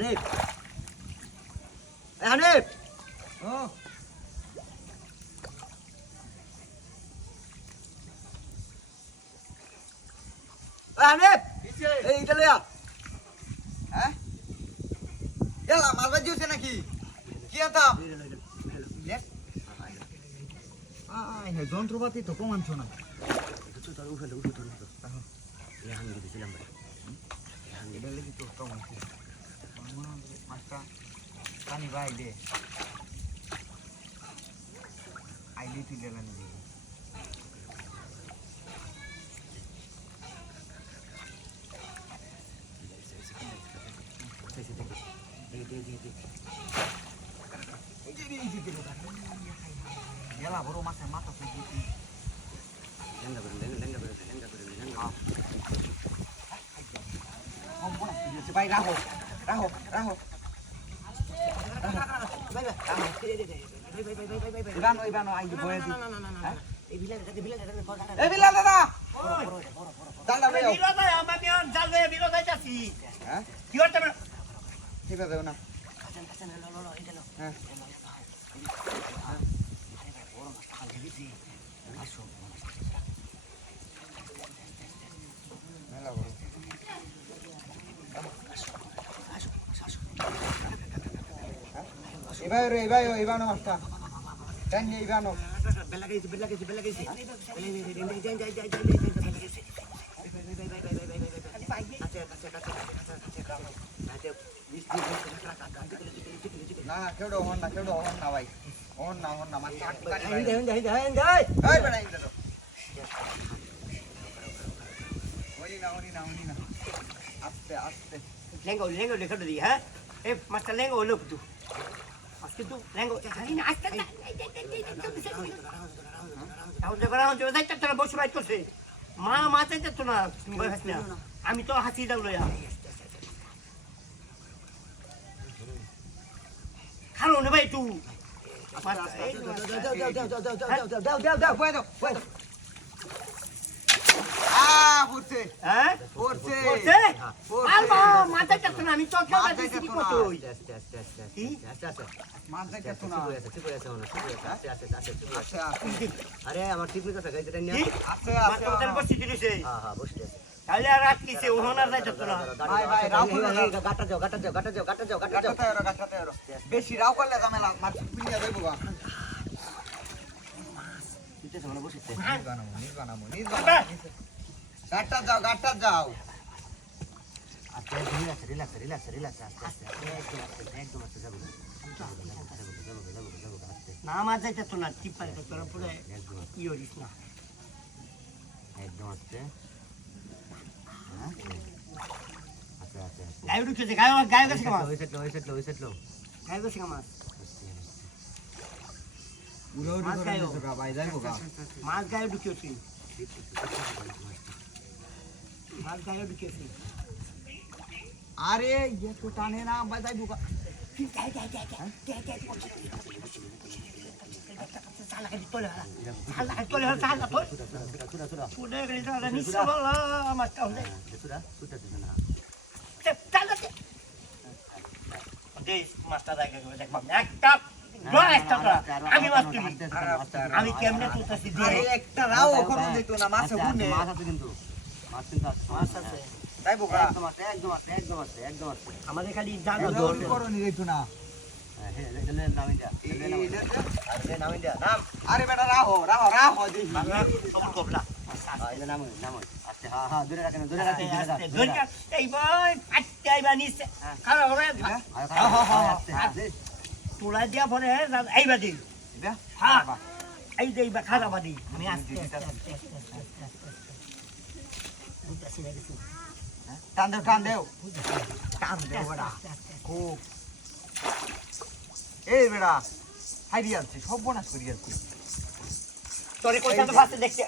হানিফ হানিফ ও হানিফ কিছে এই এটা লইয়া হ্যাঁ এলা মাছ ভাজি হচ্ছে নাকি কি আনতাম আয় হে যন্ত্রপাতি তো কম আনছো না উঠো তো আমি দিছিলাম ভাই এটা লেগে তো কম আনছি মাছটা পানি বাইলে আইলে তুই লেলানি দিবি বড় মাছের মাথা ভাই রাখো রাখো রাখো ইবানো ইবানো আই বয়ে দি এই বিলাল দাদা জাল দাও বিলো ভাই আমি জাল ভাই বিলো ভাই যাচ্ছি হ্যাঁ কি করতে ঠিক আছে না হ্যাঁ মেলা বড় ইবানো মাছটা টান নিয়ে ইবানো বেলা গেছে না কেউডো হন না ভাই হন না মাছ যাই এই বেড়া ইন্দা তো হনি না আস্তে আস্তে লেঙ্গো লেখা দিই হ্যাঁ এই মাছটা লেঙ্গো হলো তুই আজকে তুই লেঙ্গো জানি না আস্তে তাহলে করা হচ্ছে যাইতে তোরা বসে বাইট করছে মা মাথায় যেত না আমি তো হাসি দাও লইয়া খালো না ভাই তুই পড়ছে হ্যাঁ পড়ছে মাথায় যেত না আমি তো মাছ দেখে না আরে আমার ঠিক আছে গাইতে নিয়ে আছে বসে দিছে হ্যাঁ বসে আছে তাহলে আর রাখতিছে ওহনার যাইতে তো না ভাই রাও গাটা যাও গাছাতে বেশি রাও করলে ঝামেলা মাছ পিনিয়া দেবো গা তুই তো বসে নিজ বানাবো গাটটা যাও আচ্ছা রিল্যাক্স আস্তে একদম আস্তে যাবো না মাছ যাইতে তো না টিপাই তোরা পুরো ই হইস না একদম আস্তে আচ্ছা গায়ে ঢুকেছে গায়ে গেছে মাছ ওই সেট লো গায়ে গেছে মাছ ভাই যাইবো গা মাছ গায়ে ঢুকেছে মাছ গায়ে ঢুকেছে আরে ইয়ে তো টানে না ভাই যাইবো গা আমি কেমনে একটা রাও ওখানে দেখতো না মাছ গুনে মাছ আছে কিন্তু মাছ আছে যাইবো গা একদম আস্তে আমাদের খালি জানা দৌড় করো নি দেখতো না আরে বেটা রাহো দেখি তোলা দিয়া পরে এইবা দিই হ্যাঁ এই যে এইবা খারাপ দিই আমি আসতে টান দেও বেটা খুব এই বেটা হারিয়ে যাচ্ছে সব বোনাস করিয়াছে তোরে কোথাও তো ফাঁসে দেখতে